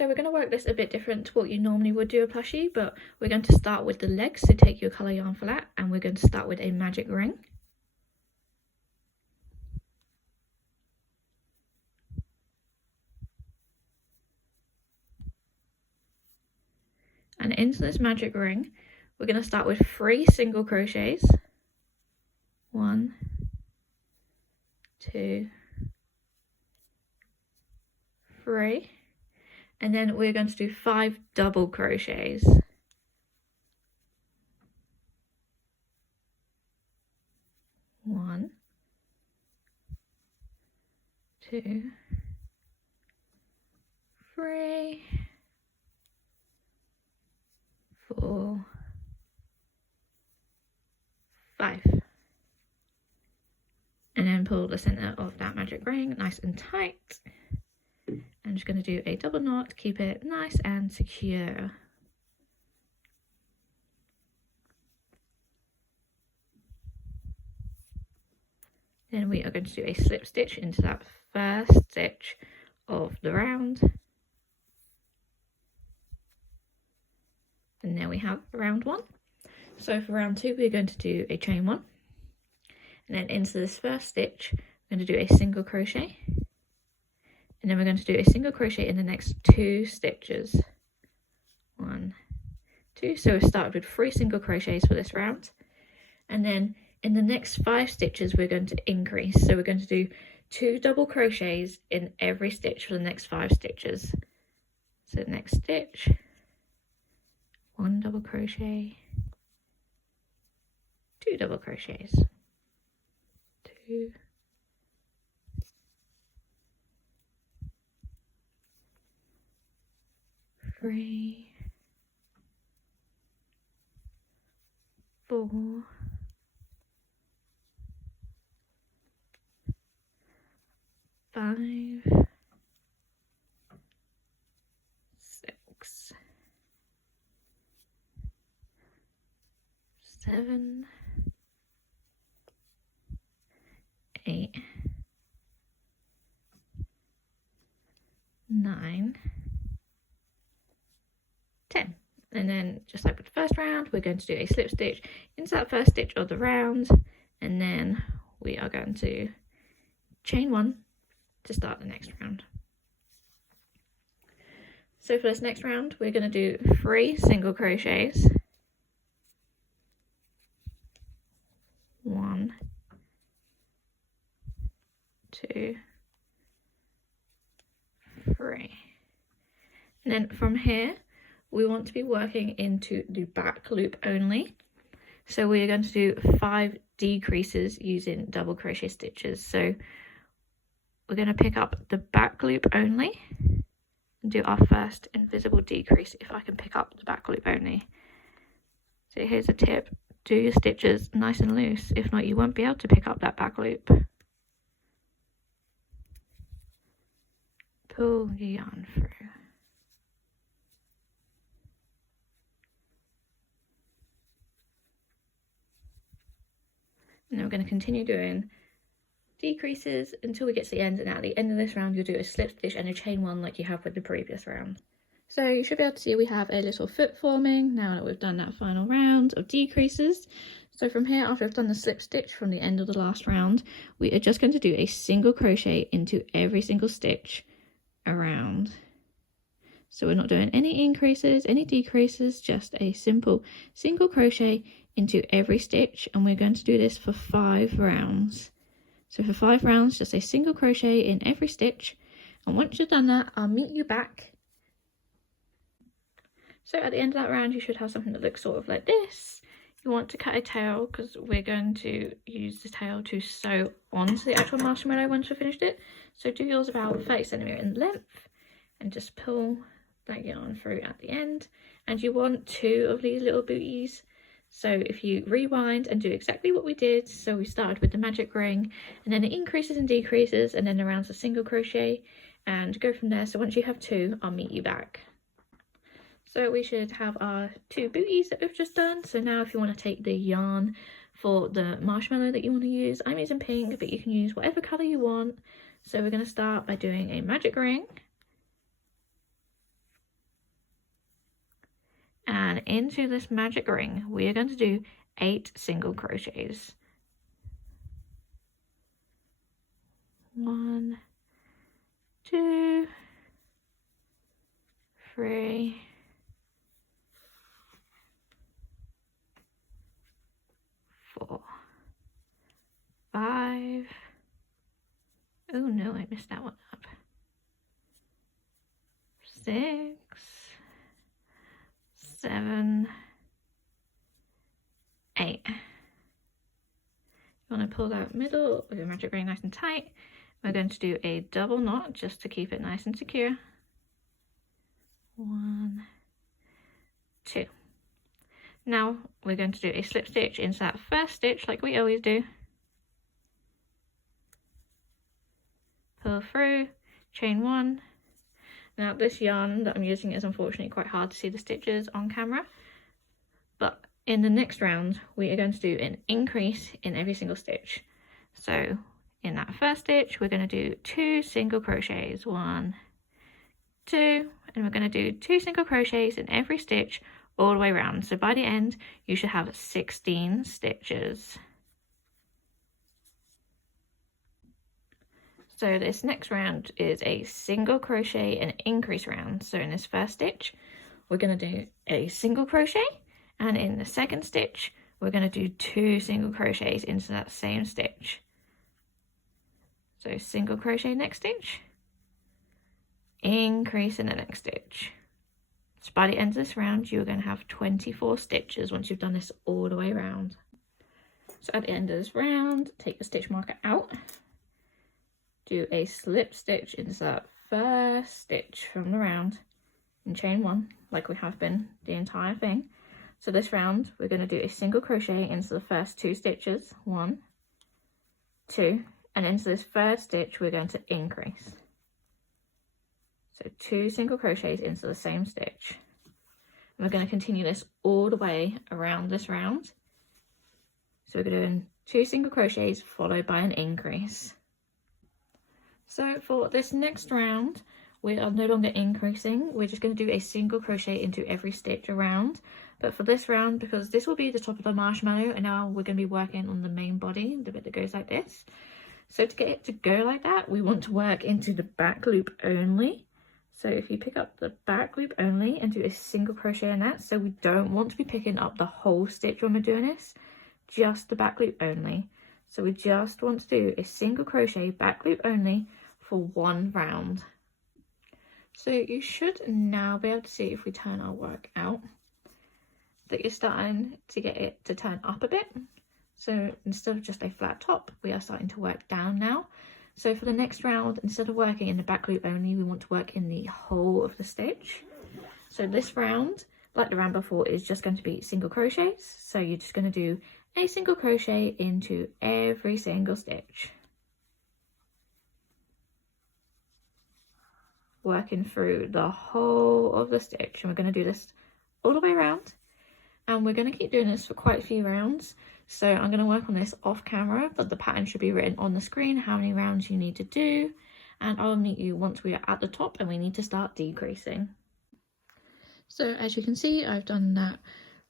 So we're going to work this a bit different to what you normally would do a plushie, but we're going to start with the legs. So take your colour yarn flat and we're going to start with a magic ring. And into this magic ring, we're going to start with 3 single crochets. 1, 2, 3. And then we're going to do 5 double crochets. 1, 2, 3, 4, 5. And then pull the center of that magic ring nice and tight. I'm just going to do a double knot, keep it nice and secure. Then we are going to do a slip stitch into that first stitch of the round. And there we have round 1. So for round 2, we're going to do a chain 1. And then into this first stitch, we're going to do a single crochet. And then we're going to do a single crochet in the next 2 stitches. 1, 2. So we started with 3 single crochets for this round. And then in the next 5 stitches, we're going to increase. So we're going to do 2 double crochets in every stitch for the next 5 stitches. So next stitch, 1 double crochet, 2 double crochets, 2, 3, 4, 5, 6, 7, 8, 9, 10. And then just like with the first round, we're going to do a slip stitch into that first stitch of the round, and then we are going to chain 1 to start the next round. So for this next round, we're going to do 3 single crochets. 1, 2, 3. And then from here, we want to be working into the back loop only. So we are going to do 5 decreases using double crochet stitches. So we're going to pick up the back loop only and do our first invisible decrease if I can pick up the back loop only. So here's a tip, do your stitches nice and loose, if not you won't be able to pick up that back loop. Pull your yarn through. And then we're going to continue doing decreases until we get to the end, and at the end of this round you'll do a slip stitch and a chain 1 like you have with the previous round. So you should be able to see we have a little foot forming now that we've done that final round of decreases. So from here, after I've done the slip stitch from the end of the last round, we are just going to do a single crochet into every single stitch around. So we're not doing any increases, any decreases, just a simple single crochet into every stitch, and we're going to do this for 5 rounds. So for 5 rounds, just a single crochet in every stitch, and once you've done that, I'll meet you back. So at the end of that round, you should have something that looks sort of like this. You want to cut a tail because we're going to use the tail to sew onto the actual marshmallow once we've finished it. So do yours about 30cm in length and just pull that yarn through at the end. And you want 2 of these little booties. So if you rewind and do exactly what we did, so we started with the magic ring and then it increases and decreases and then the rounds a single crochet and go from there. So once you have 2, I'll meet you back. So we should have our 2 booties that we've just done. So now if you want to take the yarn for the marshmallow that you want to use, I'm using pink, but you can use whatever colour you want. So we're going to start by doing a magic ring. and into this magic ring we are going to do 8 single crochets. 1, 2, 3, 4, 5. Oh no, I messed that one up. 6, 7, 8. You want to pull that middle of your magic ring nice and tight. We're going to do a double knot just to keep it nice and secure. 1, 2. Now we're going to do a slip stitch into that first stitch like we always do. Pull through, chain 1. Now this yarn that I'm using is unfortunately quite hard to see the stitches on camera, but in the next round we are going to do an increase in every single stitch. So in that first stitch we're going to do 2 single crochets, 1, 2, and we're going to do 2 single crochets in every stitch all the way around. So by the end you should have 16 stitches. So this next round is a single crochet and increase round. So in this first stitch we're going to do a single crochet, and in the second stitch we're going to do 2 single crochets into that same stitch. So single crochet next stitch, increase in the next stitch. So by the end of this round you're going to have 24 stitches once you've done this all the way around. So at the end of this round, take the stitch marker out, do a slip stitch into that first stitch from the round and chain 1 like we have been the entire thing. So this round we're going to do a single crochet into the first 2 stitches, 1, 2, and into this third stitch we're going to increase. So 2 single crochets into the same stitch. And we're going to continue this all the way around this round. So we're doing 2 single crochets followed by an increase. So for this next round we are no longer increasing, we're just going to do a single crochet into every stitch around. But for this round, because this will be the top of the marshmallow and now we're going to be working on the main body, the bit that goes like this. So to get it to go like that, we want to work into the back loop only. So if you pick up the back loop only and do a single crochet in that, so we don't want to be picking up the whole stitch when we're doing this, just the back loop only. So we just want to do a single crochet back loop only for 1 round. So you should now be able to see, if we turn our work out, that you're starting to get it to turn up a bit. So instead of just a flat top, we are starting to work down now. So for the next round, instead of working in the back loop only, we want to work in the whole of the stitch. So this round, like the round before, is just going to be single crochets. So you're just going to do a single crochet into every single stitch, working through the whole of the stitch. And we're going to do this all the way around, and we're going to keep doing this for quite a few rounds. So I'm going to work on this off camera, but the pattern should be written on the screen, how many rounds you need to do, and I'll meet you once we are at the top and we need to start decreasing. So as you can see, I've done that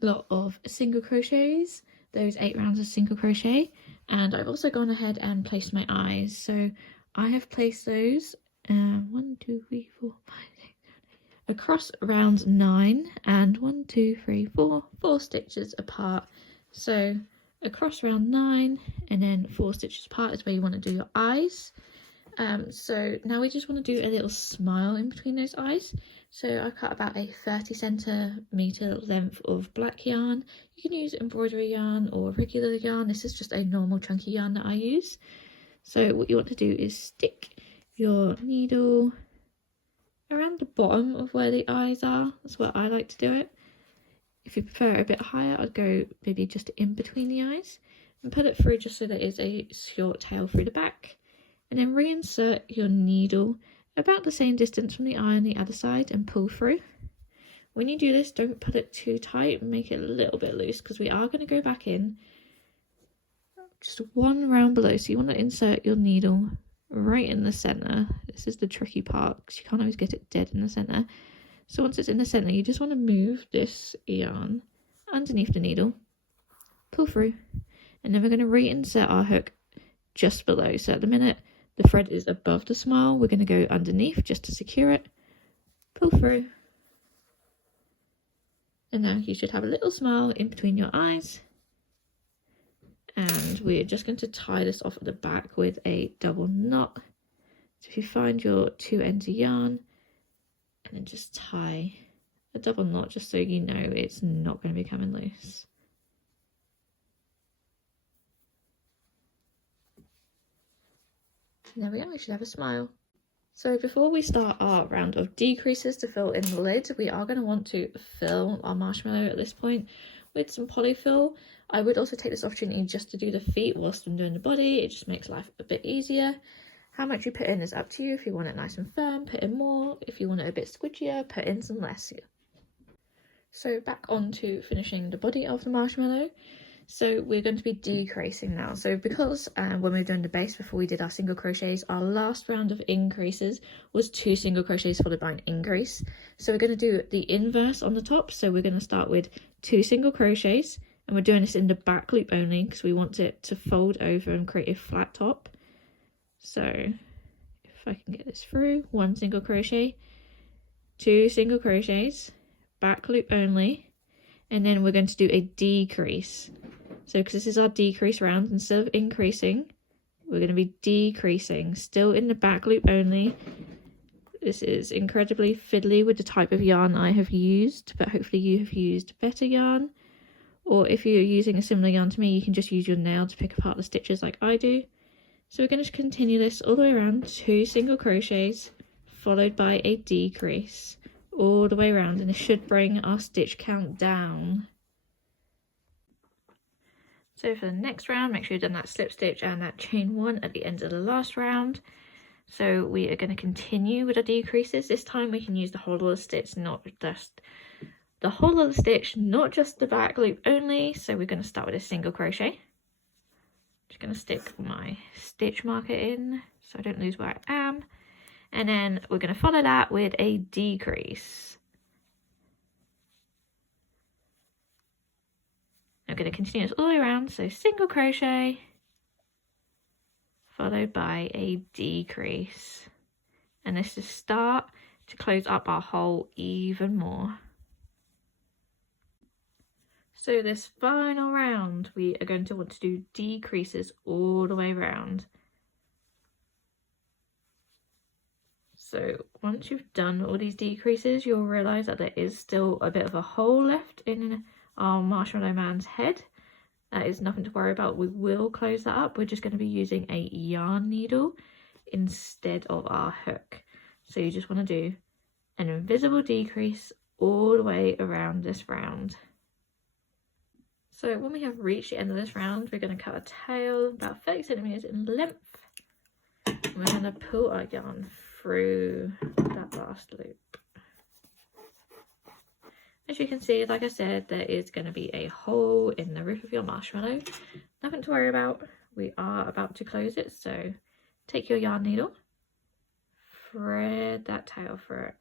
lot of single crochets, those 8 rounds of single crochet, and I've also gone ahead and placed my eyes. So I have placed those 1, 2, 3, 4, 5, 6, 7, 8 across round 9, and 1, 2, 3, 4 stitches apart. So across round 9 and then 4 stitches apart is where you want to do your eyes. So now we just want to do a little smile in between those eyes. So I cut about a 30cm length of black yarn. You can use embroidery yarn or regular yarn. This is just a normal chunky yarn that I use. So what you want to do is stick your needle around the bottom of where the eyes are. That's where I like to do it. If you prefer it a bit higher, I'd go maybe just in between the eyes and put it through just so there is a short tail through the back. And then reinsert your needle about the same distance from the eye on the other side and pull through. When you do this, don't put it too tight, make it a little bit loose, because we are going to go back in just 1 round below. So you want to insert your needle right in the center. This is the tricky part because you can't always get it dead in the center. So once it's in the center, you just want to move this yarn underneath the needle, pull through, and then we're going to reinsert our hook just below. So at the minute the thread is above the smile, we're going to go underneath just to secure it, pull through, and now you should have a little smile in between your eyes. And we're just going to tie this off at the back with a double knot. So if you find your 2 ends of yarn, and then just tie a double knot just so you know it's not going to be coming loose. And there we go, we should have a smile. So before we start our round of decreases to fill in the lid, we are going to want to fill our marshmallow at this point with some polyfill. I would also take this opportunity just to do the feet whilst I'm doing the body. It just makes life a bit easier. How much you put in is up to you. If you want it nice and firm, put in more. If you want it a bit squidgier, put in some less. So back on to finishing the body of the marshmallow. So we're going to be decreasing now. So because when we were doing the base before we did our single crochets, our last round of increases was 2 single crochets followed by an increase. So we're going to do the inverse on the top. So we're going to start with 2 single crochets, and we're doing this in the back loop only because we want it to fold over and create a flat top. So if I can get this through, 1 single crochet, 2 single crochets, back loop only, and then we're going to do a decrease. So because this is our decrease round, instead of increasing, we're going to be decreasing, still in the back loop only. This is incredibly fiddly with the type of yarn I have used, but hopefully you have used better yarn. Or if you're using a similar yarn to me, you can just use your nail to pick apart the stitches like I do. So we're going to continue this all the way around, 2 single crochets, followed by a decrease, all the way around, and this should bring our stitch count down. So for the next round, make sure you've done that slip stitch and that chain 1 at the end of the last round. So we are going to continue with our decreases. This time we can use the whole of the stitch, not just the whole of the stitch, not just the back loop only. So we're going to start with a single crochet. Just going to stick my stitch marker in so I don't lose where I am. And then we're going to follow that with a decrease. I'm going to continue this all the way around, so single crochet followed by a decrease, and this is start to close up our hole even more. So this final round we are going to want to do decreases all the way around. So once you've done all these decreases, you'll realise that there is still a bit of a hole left in our Marshmallow Man's head. That is nothing to worry about. We will close that up. We're just going to be using a yarn needle instead of our hook. So you just want to do an invisible decrease all the way around this round. So when we have reached the end of this round, we're going to cut a tail about 30 centimeters in length. We're going to pull our yarn through that last loop. As you can see, like I said, there is going to be a hole in the roof of your marshmallow. Nothing to worry about. We are about to close it, so take your yarn needle, thread that tail through it.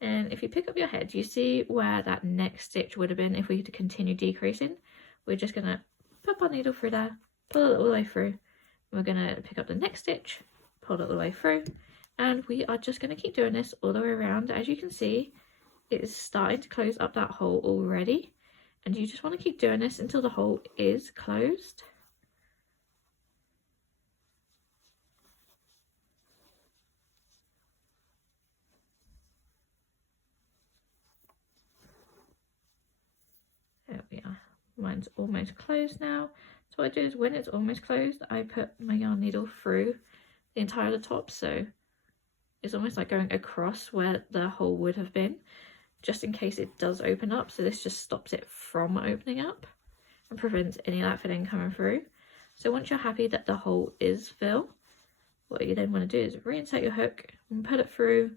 And if you pick up your head, you see where that next stitch would have been if we had to continue decreasing. We're just going to pop our needle through there, pull it all the way through. We're going to pick up the next stitch, pull it all the way through, and we are just going to keep doing this all the way around. As you can see, it is starting to close up that hole already, and you just want to keep doing this until the hole is closed. There we are. Mine's almost closed now. So what I do is when it's almost closed, I put my yarn needle through the entire of the top, so it's almost like going across where the hole would have been, just in case it does open up. So this just stops it from opening up and prevents any of that filling coming through. So once you're happy that the hole is filled, what you then want to do is reinsert your hook and put it through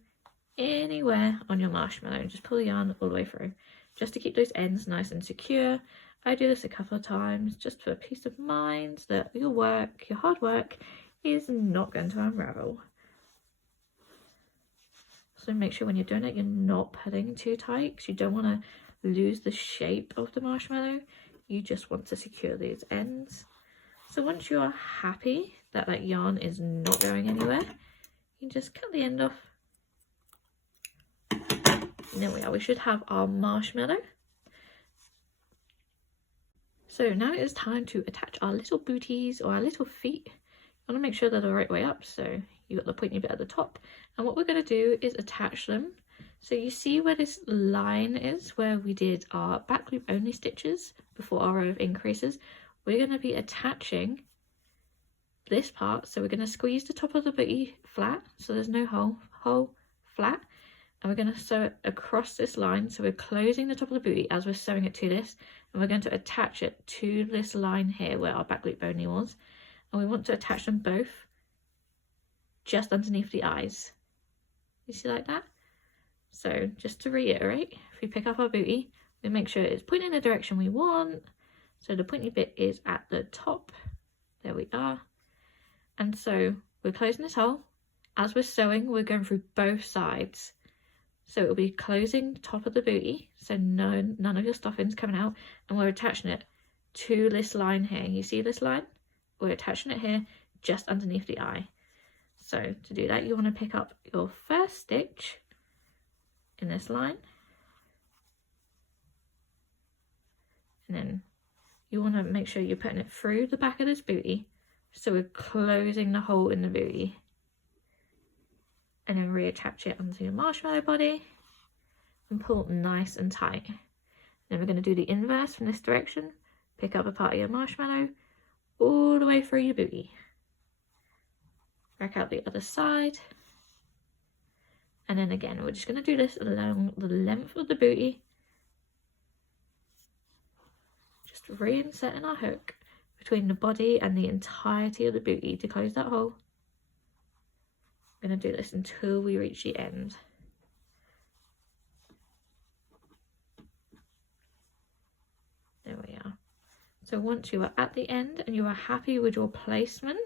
anywhere on your marshmallow and just pull the yarn all the way through, just to keep those ends nice and secure. I do this a couple of times just for peace of mind that your work, your hard work, is not going to unravel. So make sure when you're doing it, you're not pulling too tight because you don't want to lose the shape of the marshmallow. You just want to secure these ends. So once you are happy that that yarn is not going anywhere, you can just cut the end off. And there we are, we should have our marshmallow. So now it is time to attach our little booties or our little feet. You want to make sure they're the right way up, so you've got the pointy bit at the top. And what we're going to do is attach them. So you see where this line is, where we did our back loop only stitches before our row of increases. We're going to be attaching this part, so we're going to squeeze the top of the booty flat, so there's no hole flat, and we're going to sew it across this line. So we're closing the top of the booty as we're sewing it to this, and we're going to attach it to this line here where our back loop only was, and we want to attach them both just underneath the eyes. You see like that? So just to reiterate, if we pick up our booty, we make sure it's pointing in the direction we want. So the pointy bit is at the top. There we are. And so we're closing this hole. As we're sewing, we're going through both sides. So it'll be closing the top of the booty, so none of your stuffing's coming out, and we're attaching it to this line here. You see this line? We're attaching it here just underneath the eye. So to do that, you want to pick up your first stitch in this line, and then you want to make sure you're putting it through the back of this booty, so we're closing the hole in the booty, and then reattach it onto your marshmallow body and pull nice and tight. Then we're going to do the inverse from this direction. Pick up a part of your marshmallow all the way through your booty, back out the other side, and then again we're just going to do this along the length of the booty, just reinserting our hook between the body and the entirety of the booty to close that hole. I'm going to do this until we reach the end. There we are. So once you are at the end and you are happy with your placement,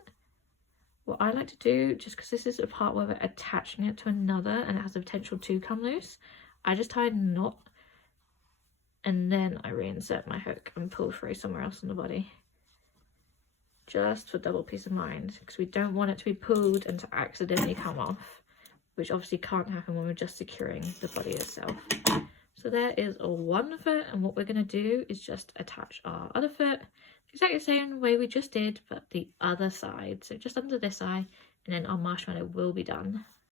what I like to do, just because this is a part where we're attaching it to another and it has the potential to come loose, I just tie a knot and then I reinsert my hook and pull through somewhere else on the body. Just for double peace of mind, because we don't want it to be pulled and to accidentally come off, which obviously can't happen when we're just securing the body itself. So there is one foot, and what we're going to do is just attach our other foot exactly the same way we just did, but the other side. So just under this eye, and then our marshmallow will be done.